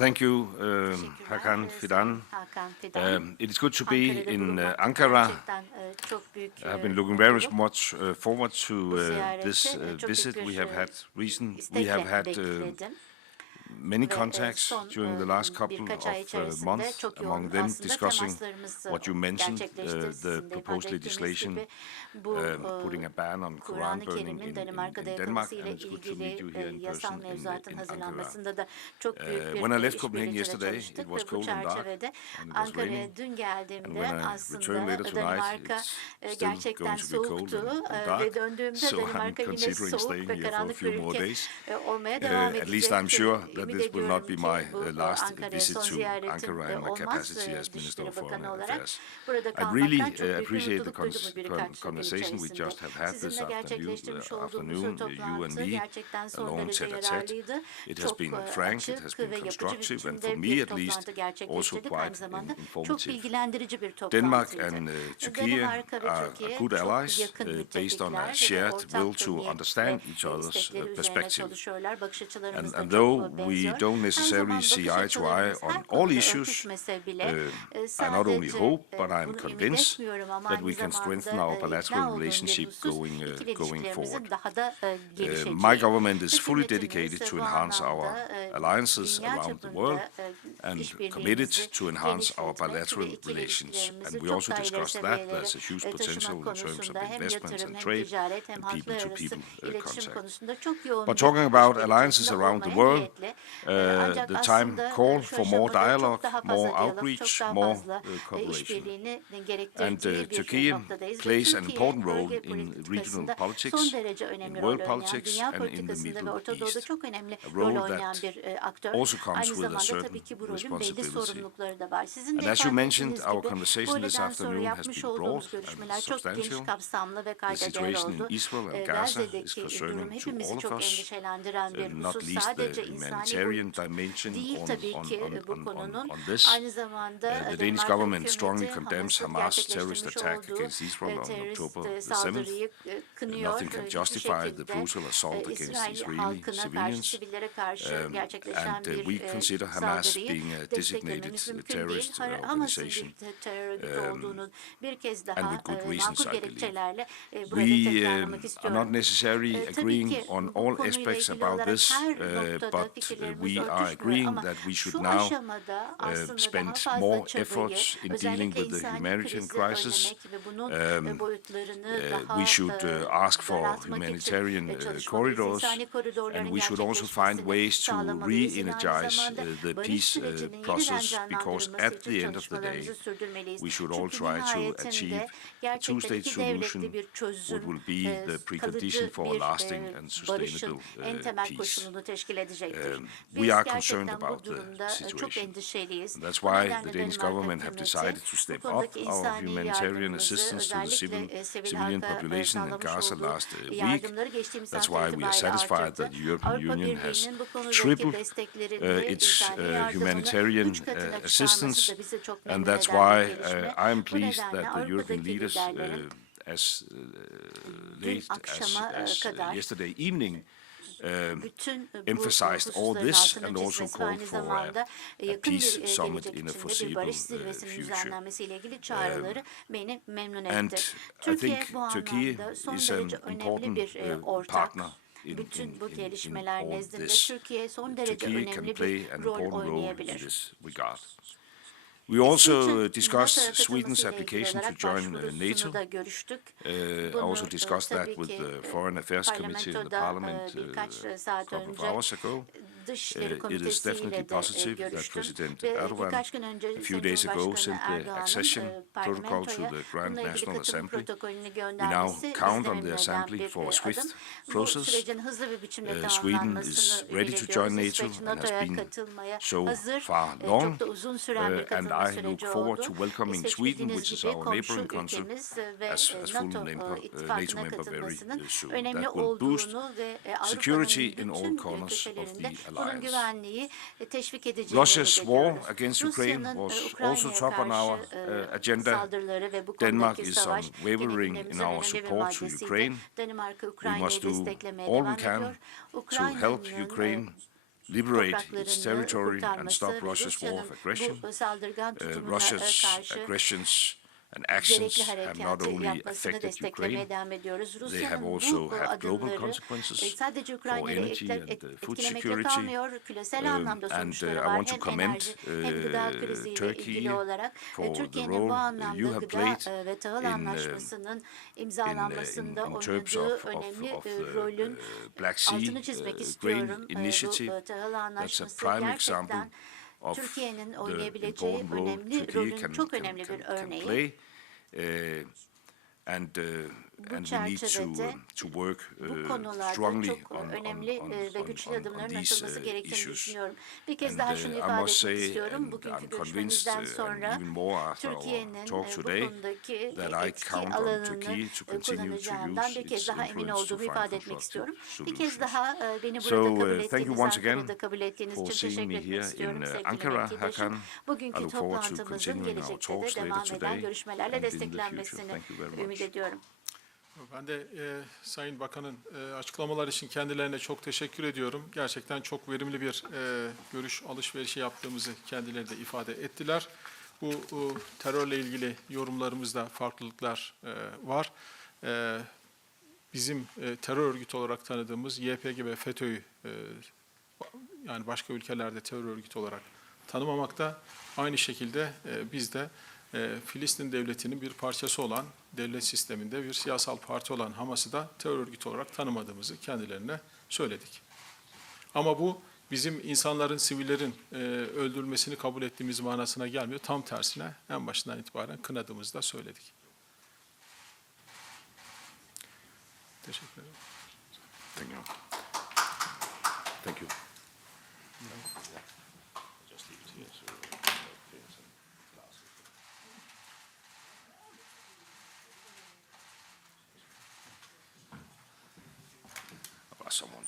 Thank you, Hakan Fidan. It is good to be in Ankara. I have been looking very much forward to this visit. We have had many contacts during the last couple of months, among them discussing what you mentioned, the proposed legislation putting a ban on Quran burning in Denmark, and it's good to meet you here in person in Ankara. When I left Copenhagen yesterday, it was cold and dark, and it was raining, and when I return later tonight, it's still going to be cold and dark, so I'm considering staying here for a few more days. At least I'm sure that this will not be my last visit to Ankara in my capacity as Minister of Foreign Affairs. I really appreciate the conversation we just have had this afternoon, you and me, alone tête-à-tête. It has been frank, it has been constructive, and for me at least, also quite informative. Denmark and Turkey are good allies based on a shared will to understand each other's perspective. And though we don't necessarily see eye to eye on all issues, I not only hope, but I'm convinced that we can strengthen our bilateral relationship going forward. My government is fully dedicated to enhance our alliances around the world and committed to enhance our bilateral relations. And we also discussed that there's a huge potential in terms of investments and trade and people-to-people contact. But talking about alliances around the world, the time called for more dialogue, more outreach, more cooperation. And Turkey plays an important role in regional politics, in world politics, and in the Middle East. A role that also comes with a certain responsibility. And as you mentioned, our conversation this afternoon has been broad and substantial. The situation in Israel and Gaza is concerning to all of us, not least the humanitarian dimension on this. The Danish government strongly condemns Hamas' terrorist attack against Israel on October the 7th. Nothing can justify the brutal assault against Israeli civilians. And we consider Hamas being a designated terrorist organization, and with good reasons, I believe. We are not necessarily agreeing on all aspects about this, but we are agreeing that we should now spend more efforts in dealing with the humanitarian crisis. We should ask for humanitarian corridors, and we should also find ways to re-energize the peace process, because at the end of the day, we should all try to achieve a two-state solution, what will be the precondition for a lasting and sustainable peace. We are concerned about the situation. And that's why the Danish government have decided to step up our humanitarian assistance to the civilian population in Gaza last week. That's why we are satisfied that the European Union has tripled its humanitarian assistance, and that's why I am pleased that the European leaders, as late as yesterday evening, emphasized all this and also called for a peace summit in a foreseeable future. And I think Turkey is an important partner in all this. Turkey can play an important role in this regard. We also discussed Sweden's application to join NATO. I also discussed that with the Foreign Affairs Committee in the Parliament a couple of hours ago. It is definitely positive that President Erdogan a few days ago sent the accession protocol to the Grand National Assembly. We now count on the Assembly for a swift process. Sweden is ready to join NATO and has been so far long, and I look forward to welcoming Sweden, which is our neighboring country, as full NATO member very soon. That will boost security in all corners of the alliance. Russia's war against Ukraine was also top on our agenda. Denmark is unwavering in our support to Ukraine. We must do all we can to help Ukraine liberate its territory and stop Russia's war of aggression. Russia's aggressions and actions have not only affected Ukraine, they have also had global consequences for energy and food security. And I want to commend Turkey for the role you have played in terms of the Black Sea grain initiative. That's a prime example of the important role Turkey can play, and we need to work strongly on these issues. And I must say, and I'm convinced even more after our talk today, that I count on Turkey to continue to use its influence to find constructive solutions. So thank you once again for seeing me here in Ankara, Hakan. I look forward to continuing our talks later today and in the future. Thank you very much. Ben de Sayın Bakan'ın açıklamalar için kendilerine çok teşekkür ediyorum. Gerçekten çok verimli bir görüş alışverişi yaptığımızı kendileri de ifade ettiler. Bu terörle ilgili yorumlarımızda farklılıklar var. Bizim terör örgütü olarak tanıdığımız YPG ve FETÖ'yü yani başka ülkelerde terör örgütü olarak tanımamakta. Aynı şekilde biz de Filistin devletinin bir parçası olan, devlet sisteminde bir siyasal parti olan Hamas'ı da terör örgütü olarak tanımadığımızı kendilerine söyledik. Ama bu bizim insanların, sivillerin öldürülmesini kabul ettiğimiz manasına gelmiyor. Tam tersine en başından itibaren kınadığımızı da söyledik. Teşekkür ederim. Thank you. Thank you. Someone